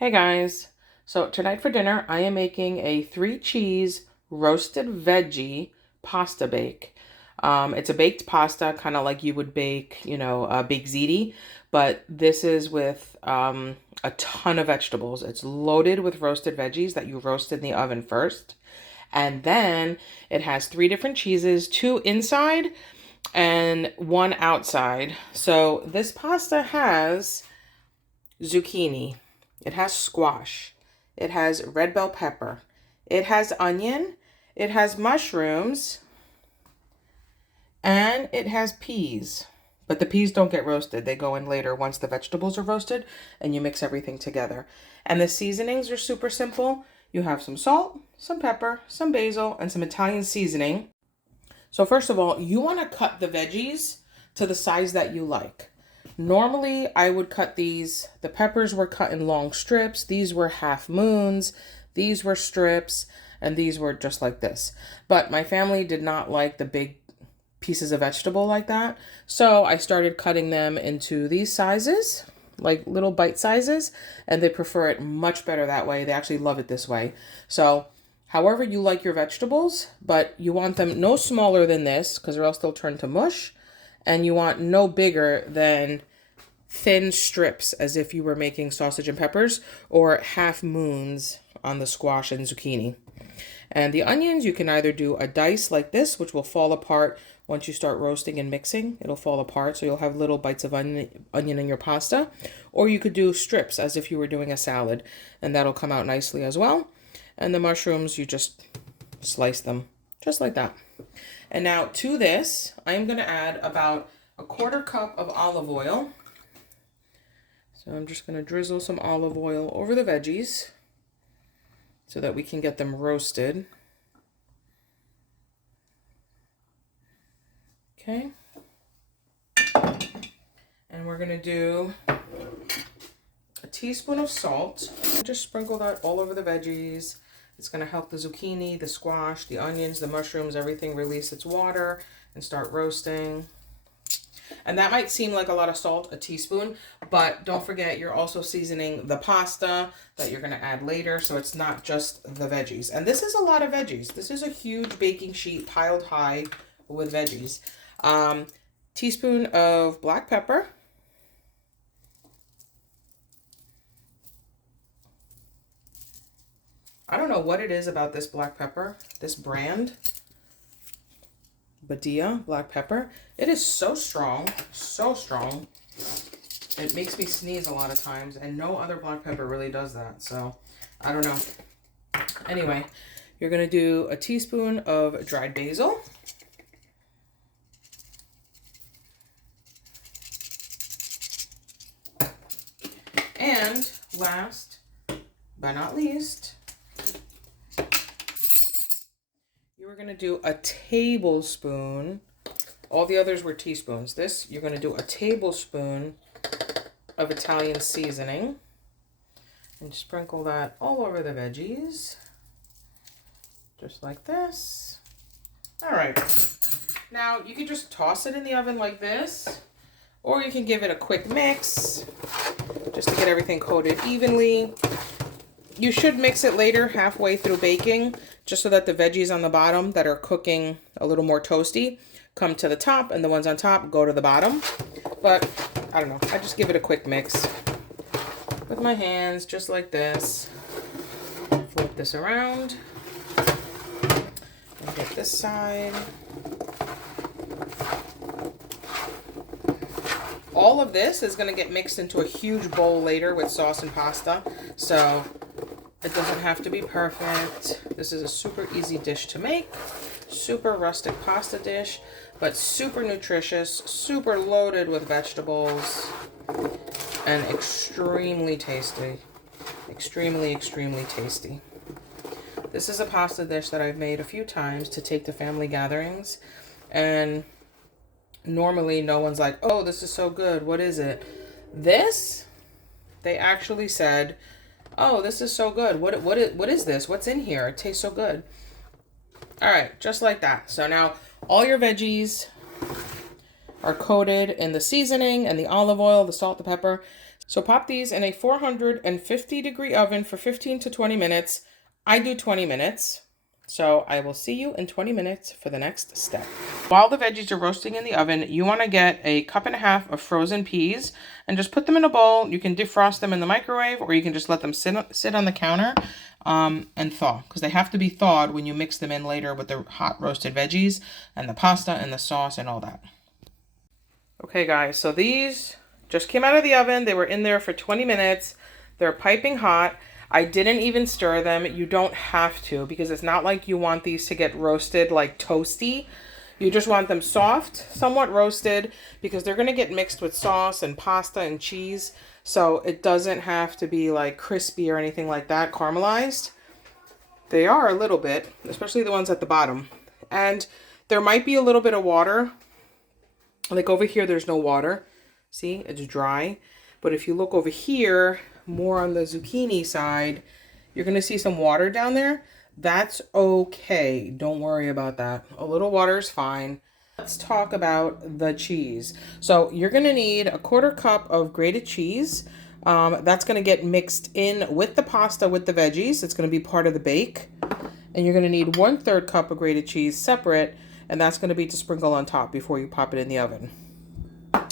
Hey guys, so tonight for dinner I am making a 3 cheese roasted veggie pasta bake. It's a baked pasta, kind of like you would bake, baked ziti, but this is with a ton of vegetables. It's loaded with roasted veggies that you roast in the oven first. And then it has 3 different cheeses, 2 inside and 1 outside. So this pasta has zucchini, it has squash, it has red bell pepper, it has onion, it has mushrooms, and it has peas. But the peas don't get roasted. They go in later once the vegetables are roasted and you mix everything together. And the seasonings are super simple. You have some salt, some pepper, some basil, and some Italian seasoning. So first of all, you want to cut the veggies to the size that you like. Normally, I would cut these. The peppers were cut in long strips. These were half moons. These were strips. And these were just like this. But my family did not like the big pieces of vegetable like that. So I started cutting them into these sizes, like little bite sizes. And they prefer it much better that way. They actually love it this way. So however you like your vegetables, but you want them no smaller than this because or else they'll turn to mush. And you want no bigger than thin strips as if you were making sausage and peppers, or half moons on the squash and zucchini. And the onions, you can either do a dice like this, which will fall apart once you start roasting and mixing. It'll fall apart, so you'll have little bites of onion in your pasta. Or you could do strips as if you were doing a salad, and that'll come out nicely as well. And the mushrooms, you just slice them just like that. And now to this, I am going to add about a 1/4 cup of olive oil. So I'm just going to drizzle some olive oil over the veggies so that we can get them roasted. Okay. And we're going to do a teaspoon of salt. Just sprinkle that all over the veggies. It's going to help the zucchini, the squash, the onions, the mushrooms, everything release its water and start roasting. And that might seem like a lot of salt, a teaspoon, but don't forget you're also seasoning the pasta that you're going to add later, so it's not just the veggies. And this is a lot of veggies. This is a huge baking sheet piled high with veggies. Teaspoon of black pepper. I don't know what it is about this black pepper, this brand, Badia black pepper. It is so strong, so strong. It makes me sneeze a lot of times, and no other black pepper really does that. So I don't know. Anyway, you're going to do a teaspoon of dried basil. And last but not least, we're going to do a tablespoon. All the others were teaspoons. This, you're going to do a tablespoon of Italian seasoning. And sprinkle that all over the veggies. Just like this. All right. Now, you can just toss it in the oven like this. Or you can give it a quick mix. Just to get everything coated evenly. You should mix it later, halfway through baking, just so that the veggies on the bottom that are cooking a little more toasty come to the top, and the ones on top go to the bottom. But, I don't know, I just give it a quick mix with my hands, just like this. Flip this around. And get this side. All of this is going to get mixed into a huge bowl later with sauce and pasta, so it doesn't have to be perfect. This is a super easy dish to make. Super rustic pasta dish, but super nutritious, super loaded with vegetables, and extremely tasty. Extremely, extremely tasty. This is a pasta dish that I've made a few times to take to family gatherings, and normally no one's like, oh, this is so good, what is it? This, they actually said, oh, this is so good. What is this? What's in here? It tastes so good. All right, just like that. So now all your veggies are coated in the seasoning and the olive oil, the salt, the pepper. So pop these in a 450-degree oven for 15 to 20 minutes. I do 20 minutes. So I will see you in 20 minutes for the next step. While the veggies are roasting in the oven, you want to get a cup and a half of frozen peas and just put them in a bowl. You can defrost them in the microwave, or you can just let them sit on the counter and thaw, because they have to be thawed when you mix them in later with the hot roasted veggies and the pasta and the sauce and all that. Okay guys, so these just came out of the oven. They were in there for 20 minutes. They're piping hot. I didn't even stir them. You don't have to, because it's not like you want these to get roasted like toasty. You just want them soft, somewhat roasted, because they're going to get mixed with sauce and pasta and cheese. So it doesn't have to be like crispy or anything like that, caramelized. They are a little bit, especially the ones at the bottom. And there might be a little bit of water. Like over here, there's no water. See, it's dry. But if you look over here, more on the zucchini side, you're going to see some water down there. That's okay. Don't worry about that. A little water is fine. Let's talk about the cheese. So you're going to need a 1/4 cup of grated cheese. That's going to get mixed in with the pasta with the veggies. It's going to be part of the bake. And you're going to need 1/3 cup of grated cheese separate. And that's going to be to sprinkle on top before you pop it in the oven.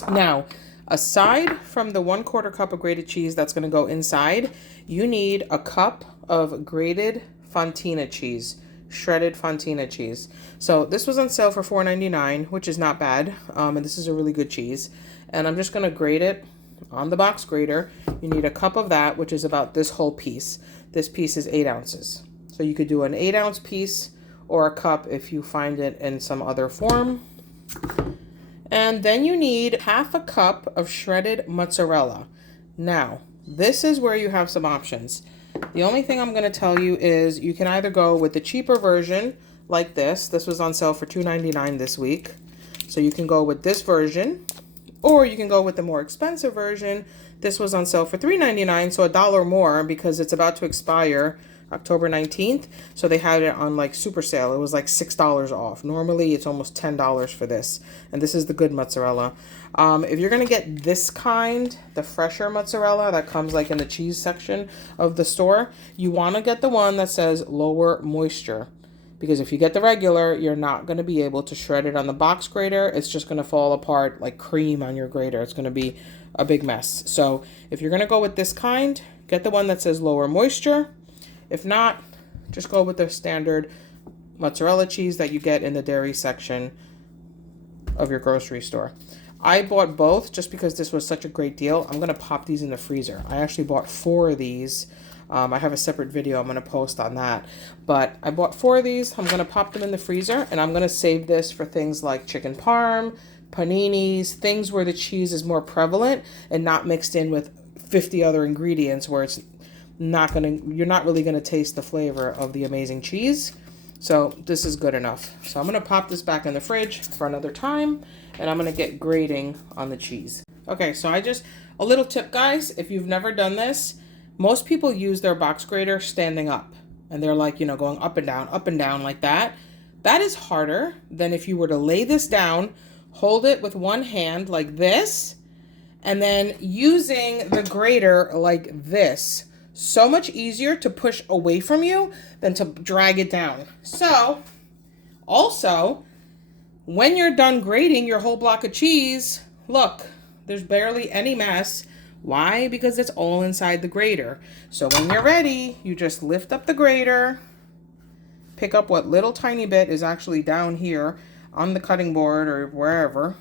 Now, aside from the 1/4 cup of grated cheese that's going to go inside, you need a cup of grated fontina cheese, shredded fontina cheese. So this was on sale for $4.99, which is not bad. And this is a really good cheese. And I'm just going to grate it on the box grater. You need a cup of that, which is about this whole piece. This piece is 8 ounces. So you could do an 8-ounce piece or a cup if you find it in some other form. And then you need 1/2 cup of shredded mozzarella. Now, this is where you have some options. The only thing I'm going to tell you is you can either go with the cheaper version like this. This was on sale for $2.99 this week. So you can go with this version, or you can go with the more expensive version. This was on sale for $3.99, so $1 more, because it's about to expire October 19th. So they had it on like super sale. It was like $6 off. Normally it's almost $10 for this. And this is the good mozzarella. If you're going to get this kind, the fresher mozzarella that comes like in the cheese section of the store, you want to get the one that says lower moisture. Because if you get the regular, you're not going to be able to shred it on the box grater. It's just going to fall apart like cream on your grater. It's going to be a big mess. So if you're going to go with this kind, get the one that says lower moisture. If not, just go with the standard mozzarella cheese that you get in the dairy section of your grocery store. I bought both just because this was such a great deal. I'm going to pop these in the freezer. I actually bought 4 of these. I have a separate video I'm going to post on that. But I bought 4 of these. I'm going to pop them in the freezer, and I'm going to save this for things like chicken parm, paninis, things where the cheese is more prevalent and not mixed in with 50 other ingredients where it's you're not really going to taste the flavor of the amazing cheese. So this is good enough. So I'm going to pop this back in the fridge for another time, and I'm going to get grating on the cheese. Okay, so a little tip, guys, if you've never done this, most people use their box grater standing up, and they're like, going up and down like that. That is harder than if you were to lay this down, hold it with one hand like this, and then using the grater like this. So much easier to push away from you than to drag it down. So, also, when you're done grating your whole block of cheese, look, there's barely any mess. Why? Because it's all inside the grater. So when you're ready, you just lift up the grater, pick up what little tiny bit is actually down here on the cutting board or wherever.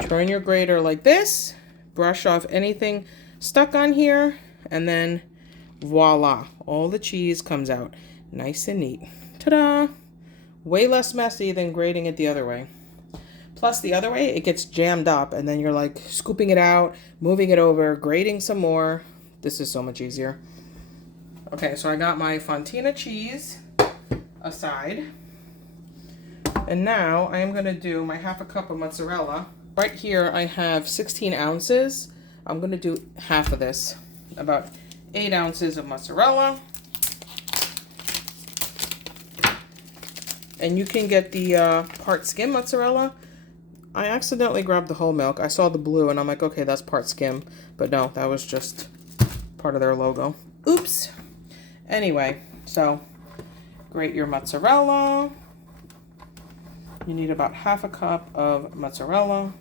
Turn your grater like this, brush off anything stuck on here, and then voila, all the cheese comes out nice and neat. Ta-da! Way less messy than grating it the other way. Plus the other way, it gets jammed up, and then you're like scooping it out, moving it over, grating some more. This is so much easier. Okay, so I got my fontina cheese aside. And now I am going to do my 1/2 cup of mozzarella. Right here I have 16 ounces. I'm going to do half of this. About 8 ounces of mozzarella. And you can get the part skim mozzarella. I accidentally grabbed the whole milk. I saw the blue and I'm like, okay, that's part skim. But no, that was just part of their logo. Oops. Anyway, so grate your mozzarella. You need about half a cup of mozzarella.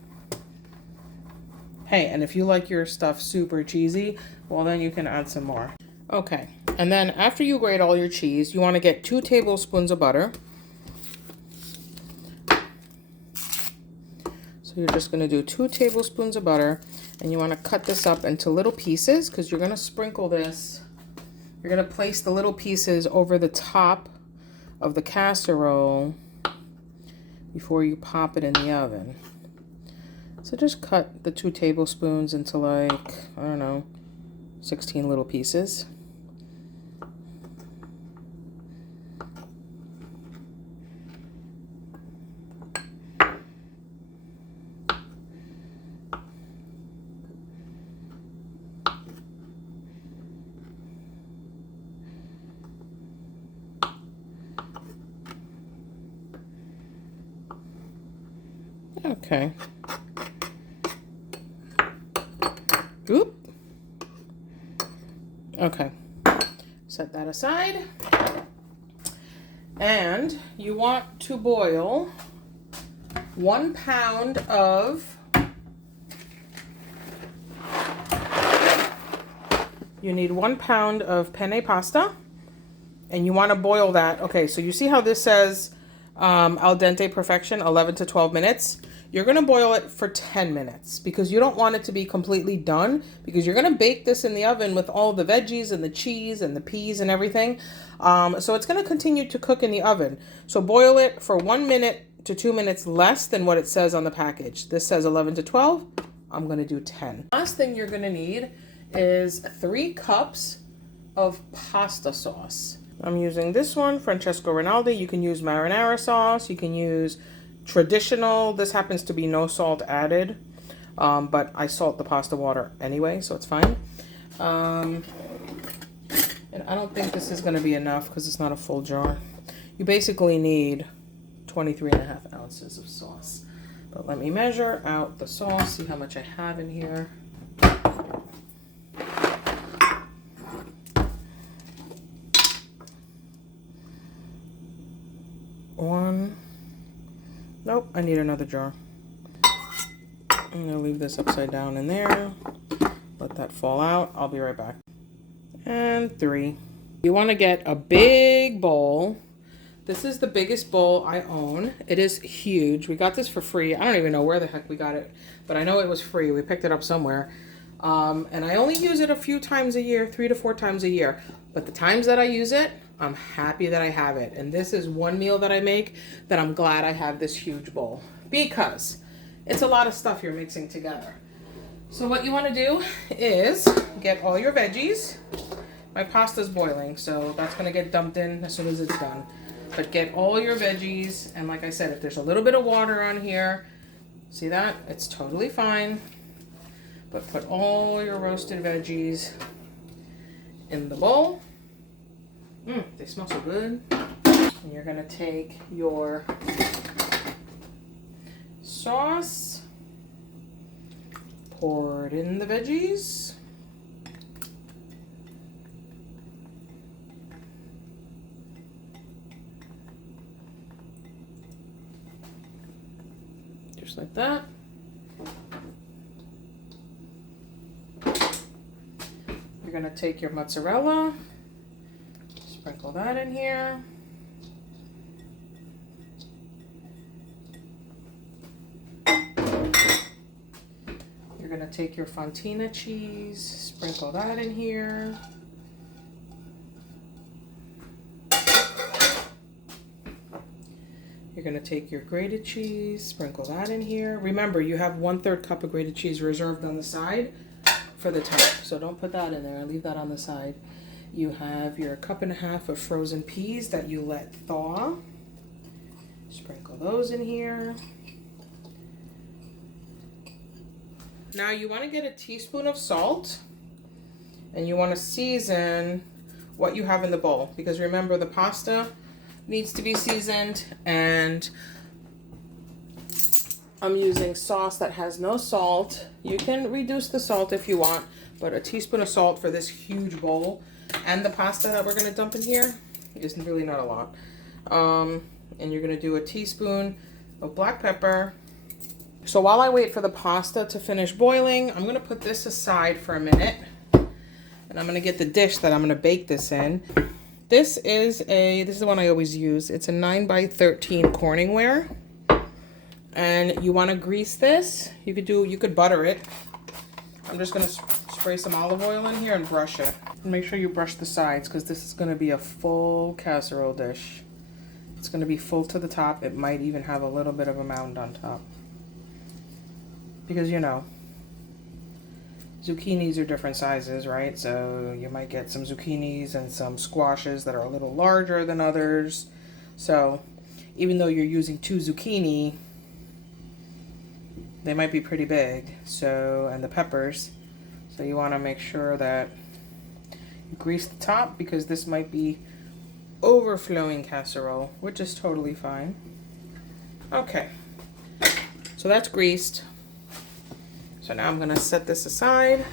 Hey, and if you like your stuff super cheesy, well then you can add some more. Okay, and then after you grate all your cheese, you want to get 2 tablespoons of butter. So you're just going to do 2 tablespoons of butter, and you want to cut this up into little pieces because you're going to sprinkle this. You're going to place the little pieces over the top of the casserole before you pop it in the oven. So just cut the 2 tablespoons into like, I don't know, 16 little pieces. Okay. Oop. Okay. Set that aside. And you want to boil 1 pound of, you need 1 pound of penne pasta, and you want to boil that. Okay, so you see how this says al dente perfection, 11 to 12 minutes. You're going to boil it for 10 minutes because you don't want it to be completely done, because you're going to bake this in the oven with all the veggies and the cheese and the peas and everything. So it's going to continue to cook in the oven. So boil it for 1 minute to 2 minutes less than what it says on the package. This says 11 to 12. I'm going to do 10. Last thing you're going to need is 3 cups of pasta sauce. I'm using this one, Francesco Rinaldi. You can use marinara sauce. You can use traditional. This happens to be no salt added, but I salt the pasta water anyway, so it's fine. And I don't think this is going to be enough because it's not a full jar. You basically need 23.5 ounces of sauce. But let me measure out the sauce, see how much I have in here. One. Nope, I need another jar. I'm gonna leave this upside down in there. Let that fall out. I'll be right back. And 3. You want to get a big bowl. This is the biggest bowl I own. It is huge. We got this for free. I don't even know where the heck we got it, but I know it was free. We picked it up somewhere. And I only use it a few times a year, 3 to 4 times a year. But the times that I use it, I'm happy that I have it. And this is one meal that I make that I'm glad I have this huge bowl, because it's a lot of stuff you're mixing together. So what you want to do is get all your veggies. My pasta's boiling, so that's going to get dumped in as soon as it's done. But get all your veggies, and like I said, if there's a little bit of water on here, see that? It's totally fine. But put all your roasted veggies in the bowl. They smell so good. And you're going to take your sauce, pour it in the veggies. Just like that. You're going to take your mozzarella, sprinkle that in here. You're going to take your fontina cheese, sprinkle that in here. You're going to take your grated cheese, sprinkle that in here. Remember, you have 1/3 cup of grated cheese reserved on the side for the top, so don't put that in there. Leave that on the side. You have your 1.5 cups of frozen peas that you let thaw. Sprinkle those in here. Now you want to get a teaspoon of salt, and you want to season what you have in the bowl, because remember, the pasta needs to be seasoned, and I'm using sauce that has no salt. You can reduce the salt if you want, but a teaspoon of salt for this huge bowl and the pasta that we're going to dump in here is really not a lot. And you're going to do a teaspoon of black pepper. So while I wait for the pasta to finish boiling, I'm going to put this aside for a minute. And I'm going to get the dish that I'm going to bake this in. This is the one I always use. It's a 9x13 Corningware. And you want to grease this. You could butter it. I'm just going to spray some olive oil in here and brush it. And make sure you brush the sides because this is going to be a full casserole dish. It's going to be full to the top. It might even have a little bit of a mound on top. Because, you know, zucchinis are different sizes, right? So you might get some zucchinis and some squashes that are a little larger than others. So even though you're using 2 zucchini, they might be pretty big. So, and the peppers. So you want to make sure that you grease the top because this might be overflowing casserole, which is totally fine. Okay. So that's greased. So now I'm going to set this aside,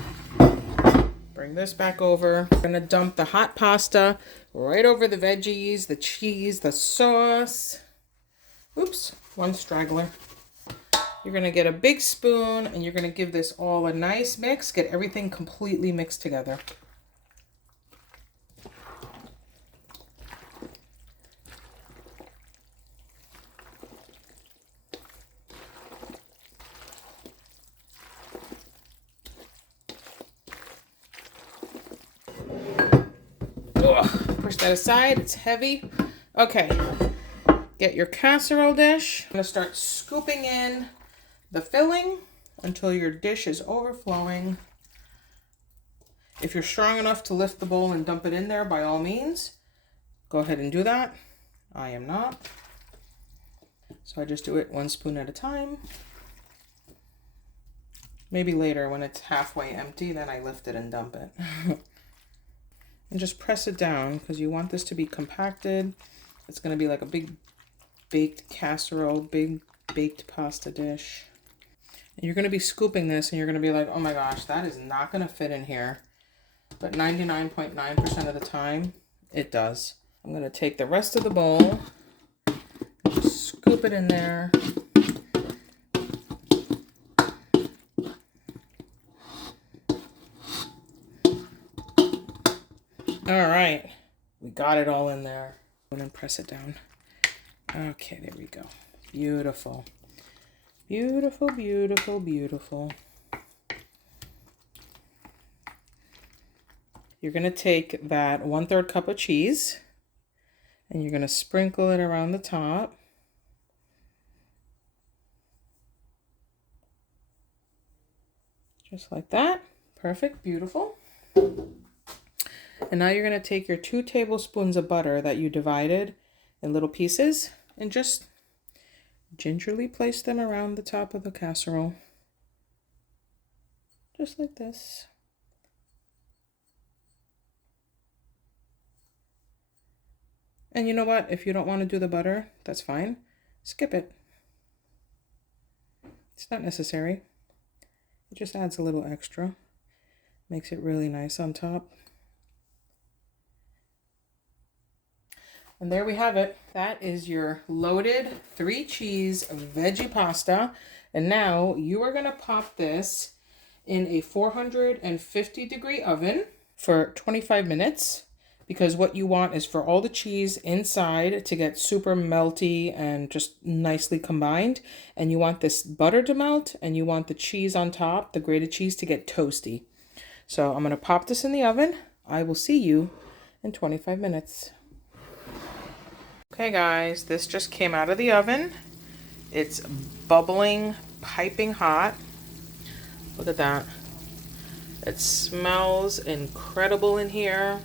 bring this back over. I'm going to dump the hot pasta right over the veggies, the cheese, the sauce. Oops, one straggler. You're going to get a big spoon and you're going to give this all a nice mix. Get everything completely mixed together. Push that aside, it's heavy. Okay, get your casserole dish. I'm gonna start scooping in the filling until your dish is overflowing. If you're strong enough to lift the bowl and dump it in there, by all means, go ahead and do that. I am not. So I just do it 1 spoon at a time. Maybe later when it's halfway empty, then I lift it and dump it. And just press it down because you want this to be compacted. It's going to be like a big baked casserole, big baked pasta dish. And you're going to be scooping this and you're going to be like, oh my gosh, that is not going to fit in here. But 99.9% of the time, it does. I'm going to take the rest of the bowl, just scoop it in there. All right, we got it all in there. I'm gonna press it down. Okay, there we go. Beautiful. Beautiful, beautiful, beautiful. You're gonna take that 1/3 cup of cheese and you're gonna sprinkle it around the top. Just like that. Perfect, beautiful. And now you're going to take your 2 tablespoons of butter that you divided in little pieces and just gingerly place them around the top of the casserole. Just like this. And you know what? If you don't want to do the butter, that's fine. Skip it. It's not necessary. It just adds a little extra. Makes it really nice on top. And there we have it. That is your loaded 3-cheese veggie pasta. And now you are going to pop this in a 450-degree oven for 25 minutes. Because what you want is for all the cheese inside to get super melty and just nicely combined. And you want this butter to melt and you want the cheese on top, the grated cheese, to get toasty. So I'm going to pop this in the oven. I will see you in 25 minutes. Okay guys, this just came out of the oven. It's bubbling, piping hot. Look at that. It smells incredible in here.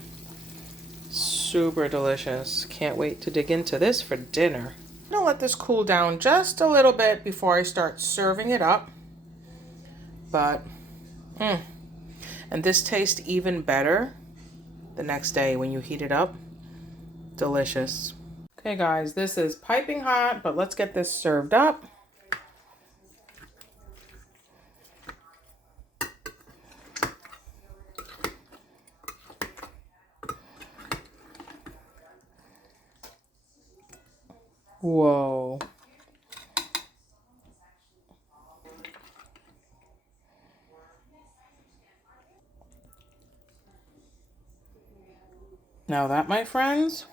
Super delicious. Can't wait to dig into this for dinner. I'm gonna let this cool down just a little bit before I start serving it up. But, and this tastes even better the next day when you heat it up. Delicious. Okay guys, this is piping hot, but let's get this served up. Whoa. Now that, my friends,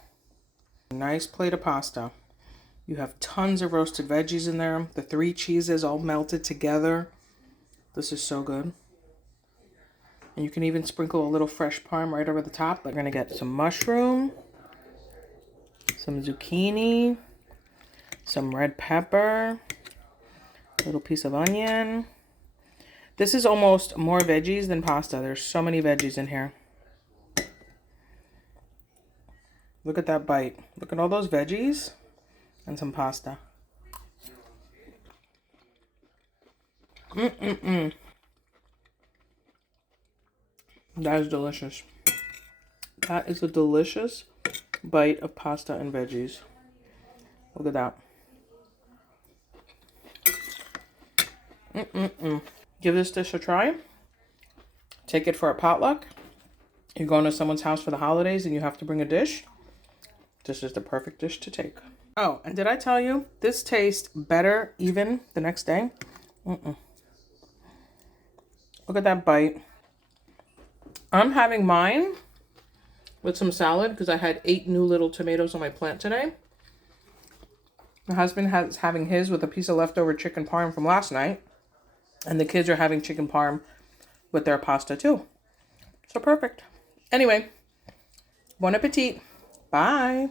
a nice plate of pasta. You have tons of roasted veggies in there. The 3 cheeses all melted together. This is so good. And you can even sprinkle a little fresh parm right over the top. We're going to get some mushroom, some zucchini, some red pepper, a little piece of onion. This is almost more veggies than pasta. There's so many veggies in here. Look at that bite. Look at all those veggies and some pasta. That is delicious. That is a delicious bite of pasta and veggies. Look at that. Give this dish a try. Take it for a potluck. You're going to someone's house for the holidays and you have to bring a dish. This is the perfect dish to take. Oh, and did I tell you, this tastes better even the next day? Look at that bite. I'm having mine with some salad because I had 8 new little tomatoes on my plant today. My husband is having his with a piece of leftover chicken parm from last night. And the kids are having chicken parm with their pasta too. So perfect. Anyway, bon appetit. Bye.